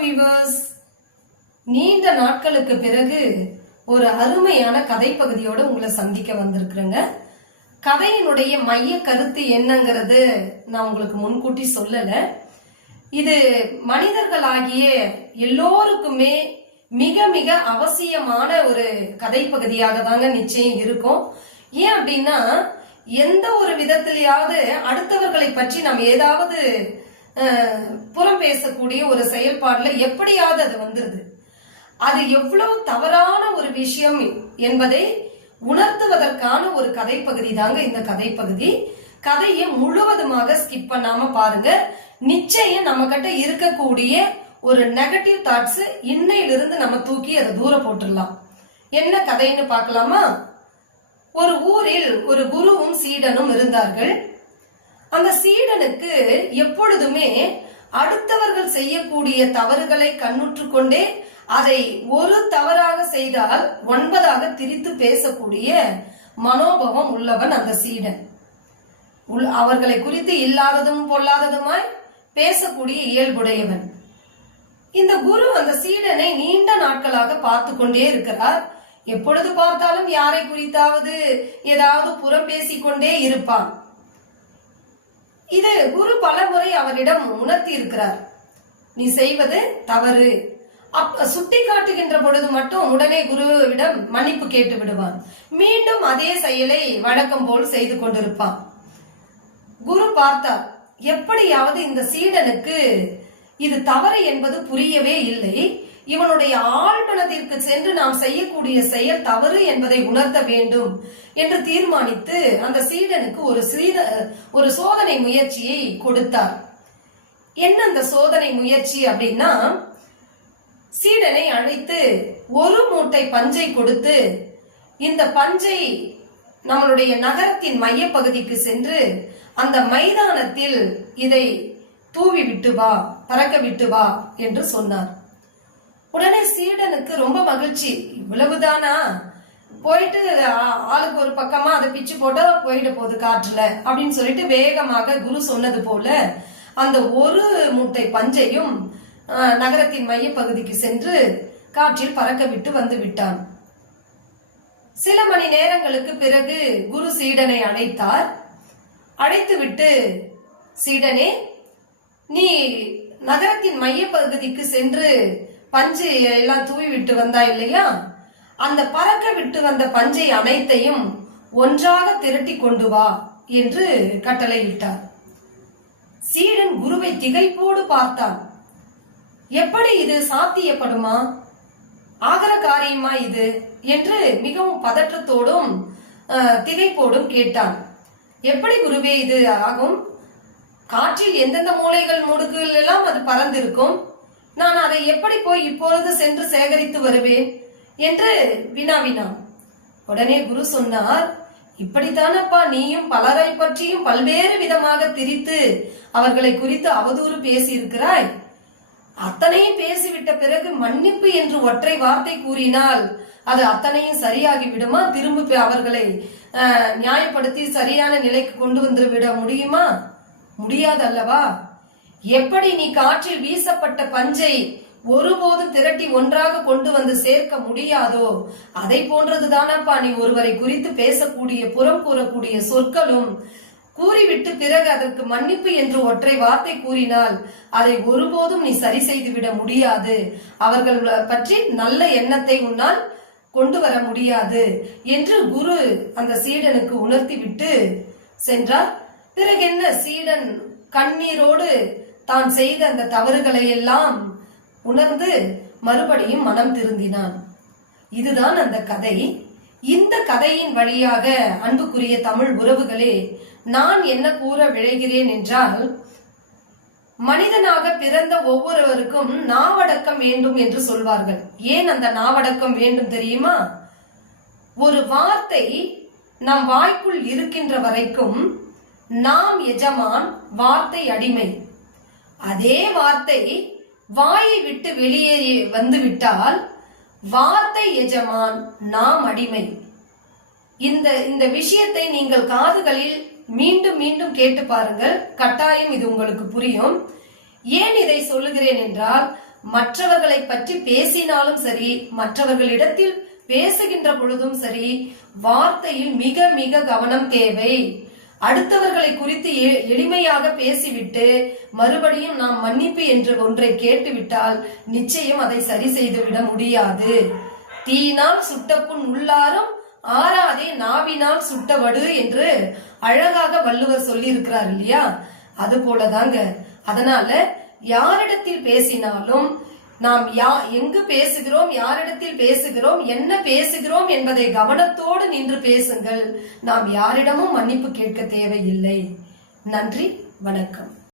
Viewers நீண்ட நாட்களுக்கு பிறகு ஒரு அருமையான கதை பகுதியோட உங்களை சந்திக்க வந்திருக்கிறேங்க. கதையினுடைய மைய கருத்து என்னங்கிறது நான் உங்களுக்கு முன்கூட்டி சொல்லல. இது மனிதர்களாகிய எல்லோருக்குமே மிக மிக அவசியமான ஒரு கதை பகுதியாக தாங்க நிச்சயம் இருக்கும். ஏன் அப்படின்னா எந்த ஒரு விதத்திலேயாவது அடுத்தவர்களை பற்றி நாம் ஏதாவது புறம் பேசக்கூடிய ஒரு செயல்பாடுல எப்படியாவது அது வந்துருது. அது எவ்வளவு தவறான ஒரு விஷயம் என்பதை உணர்த்துவதற்கான ஒரு கதை பகுதி தாங்க இந்த கதை பகுதி கதையை முழுவதுமாக ஸ்கிப் பண்ணாம பாருங்க. நிச்சயம் நம்ம கிட்ட இருக்கக்கூடிய ஒரு நெகட்டிவ் தாட்ஸ் இன்னையிலிருந்து நம்ம தூக்கி அதை தூர போட்டுடலாம். என்ன கதைன்னு பார்க்கலாமா? ஒரு ஊரில் ஒரு குருவும் சீடனும் இருந்தார்கள். அந்த சீடனுக்கு எப்பொழுதுமே அடுத்தவர்கள் செய்யக்கூடிய தவறுகளை கண்ணுற்று கொண்டே அதை ஒரு தவறாக செய்தால் ஒன்பதாக திரித்து பேசக்கூடிய மனோபவம் உள்ளவன் அந்த சீடன். உள்- அவர்களை குறித்து இல்லாததும் பொல்லாததுமாய் பேசக்கூடிய இயல்புடையவன். இந்த குரு அந்த சீடனை நீண்ட நாட்களாக பார்த்து கொண்டே இருக்கிறார். எப்பொழுது பார்த்தாலும் யாரை குறித்தாவது ஏதாவது புறம் பேசிக்கொண்டே இருப்பான். இது குரு பலமுறை அவரிடம் உணர்த்தி இருக்கிறார். நீ செய்வது தவறு. அப்ப சுட்டி காட்டுகின்ற பொழுது மட்டும் உடனே குருவிடம் மன்னிப்பு கேட்டு விடுவான். மீண்டும் அதே செயலை வழக்கம் போல் செய்து கொண்டிருப்பான். குரு பார்த்தார் எப்படியாவது இந்த சீடனுக்கு இது தவறு என்பது புரியவே இல்லை. இவனுடைய ஆழ்மனதிற்கு சென்று நாம் செய்யக்கூடிய செயல் தவறு என்பதை உணர்த்த வேண்டும் என்று தீர்மானித்து அந்த சீடனுக்கு ஒரு சீத ஒரு சோதனை முயற்சியை கொடுத்தார். என்ன அந்த சோதனை முயற்சி அப்படின்னா சீடனை அழைத்து ஒரு மூட்டை பஞ்சை கொடுத்து இந்த பஞ்சை நம்மளுடைய நகரத்தின் மையப்பகுதிக்கு சென்று அந்த மைதானத்தில் இதை தூவி விட்டு வா பறக்க விட்டு வா என்று சொன்னார். உடனே சீடனுக்கு ரொம்ப மகிழ்ச்சி. இவ்வளவுதானா? போயிட்டு ஆ- ஆளுக்கு ஒரு பக்கமா அதை பிச்சு போட்டா போயிட போகுது காற்றுல அப்படின்னு சொல்லிட்டு வேகமாக குரு சொன்னது போல அந்த ஒரு மூட்டை பஞ்சையும் நகரத்தின் மையப்பகுதிக்கு சென்று காற்றில் பறக்க விட்டு வந்து விட்டான். சில மணி நேரங்களுக்கு பிறகு குரு சீடனை அழைத்தார் அழைத்துவிட்டு சீடனே நீ நகரத்தின் மையப்பகுதிக்கு சென்று பஞ்சு எல்லாம் தூவி விட்டு வந்தா இல்லையா? அந்த பறக்க விட்டு வந்த பஞ்சை அனைத்தையும் ஒன்றாக திரட்டி கொண்டு வா என்று கட்டளையிட்டார். சீடன் குருவை திகைப்போடு பார்த்தான். எப்படி இது சாத்தியப்படுமா? ஆகர காரியமா இது? என்று மிகவும் பதற்றத்தோடும் திகைப்போடும் கேட்டான். எப்படி குருவே இது ஆகும்? காற்றில் எந்தெந்த மூலைகள் முடுக்குகள் எல்லாம் அது பறந்திருக்கும்? நான் அதை எப்படி போய் இப்பொழுது சென்று சேகரித்து வருவேன்? என்று வினாவினான். உடனே குரு சொன்னார் இப்படித்தானப்பா நீயும் பலரை பற்றியும் பல்வேறு விதமாக திரித்து அவர்களை குறித்து அவதூறு பேசியிருக்கிறாய்? அத்தனையும் பேசிவிட்ட பிறகு மன்னிப்பு என்று ஒற்றை வார்த்தை கூறினால் அது அத்தனையும் சரியாகி விடுமா? திரும்ப அவர்களை நியாயப்படுத்தி சரியான நிலைக்கு கொண்டு வந்து விட முடியுமா? முடியாது அல்லவா எப்படி நீ காற்றில் வீசப்பட்ட பஞ்சை ஒருபோதும் திரட்டி ஒன்றாக கொண்டு வந்து சேர்க்க முடியாதோ? அதை போன்றதுதானப்பா நீ ஒருவரை குறித்து பேசக்கூடிய புறம் கூறக்கூடிய சொற்களும்? கூறிவிட்டு பிறகு அதற்கு மன்னிப்பு என்று ஒற்றை வார்த்தை கூறினால் அதை ஒருபோதும் நீ சரி செய்து விட முடியாது. அவர்கள் பற்றி நல்ல எண்ணத்தை உன்னால் கொண்டு வர முடியாது என்று குரு அந்த சீடனுக்கு உணர்த்தி விட்டு சென்றார். பிறகு என்ன சீடன் கண்ணீரோடு தான் செய்த அந்த தவறுகளை எல்லாம் உணர்ந்து மறுபடியும் மனம் திருந்தினான். இதுதான் அந்த கதை. இந்த கதையின் வழியாக அன்புக்குரிய தமிழ் உறவுகளே நான் என்ன கூற விழைகிறேன் என்றால் மனிதனாக பிறந்த ஒவ்வொருவருக்கும் நாவடக்கம் வேண்டும் என்று சொல்வார்கள். ஏன் அந்த நாவடக்கம் வேண்டும் தெரியுமா? ஒரு வார்த்தை நம் வாய்க்குள் இருக்கின்ற வரைக்கும் நாம் எஜமான் வார்த்தை அடிமை. அதே வார்த்தை வாயை விட்டு வெளியேறி வந்து விட்டால் வார்த்தை எஜமான் நாம் அடிமை. இந்த இந்த விஷயத்தை நீங்கள் காதுகளில் மீண்டும் மீண்டும் கேட்டு பாருங்கள். கட்டாயம் இது உங்களுக்கு புரியும். ஏன் இதை சொல்லுகிறேன் என்றால் மற்றவர்களை பற்றி பேசினாலும் சரி மற்றவர்களிடத்தில் பேசுகின்ற பொழுதும் சரி வார்த்தையில் மிக மிக கவனம் தேவை. அடுத்தவர்களை குறித்து எ- எளிமையாக பேசிவிட்டு மறுபடியும் நாம் மன்னிப்பு என்று ஒன்றை கேட்டுவிட்டால் நிச்சயம் அதை சரி செய்துவிட முடியாது. தீயினால் சுட்டப்புண் உள்ளாரும் ஆறாதே நாவினால் சுட்டவடு என்று அழகாக வள்ளுவர் சொல்லி இருக்கிறார் இல்லையா? அது போலதாங்க. அதனால யாரிடத்தில் பேசினாலும் நாம் யா எங்கு பேசுகிறோம் யாரிடத்தில் பேசுகிறோம் என்ன பேசுகிறோம் என்பதை கவனத்தோடு நின்று பேசுங்கள். நாம் யாரிடமும் மன்னிப்பு கேட்க தேவையில்லை. நன்றி வணக்கம்.